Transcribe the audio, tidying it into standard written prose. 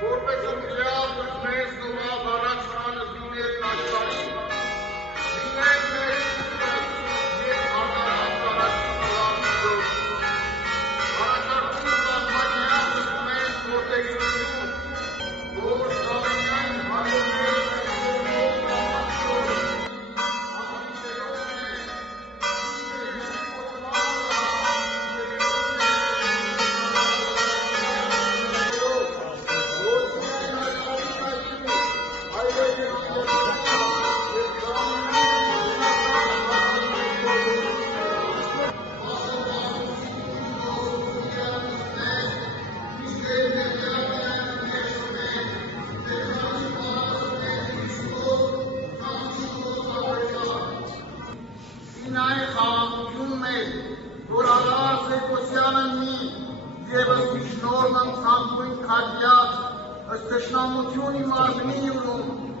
որպես ընտրյալ մեզ նվավ առաջ հանձիներ աշխարհի, լինենք մեզ և արտարած առաջին լավիջով, առաջարկում կազմակերպ մեզ որդեգրություն, որ կամենայն հայերներ Սինայի խաղաղությունն է, որ Ալլահ Սերկոսյանը մի ևս միջնորմն ցանկույն քաջյաց, ըստ թշնամություն իմ արժանի ուրում,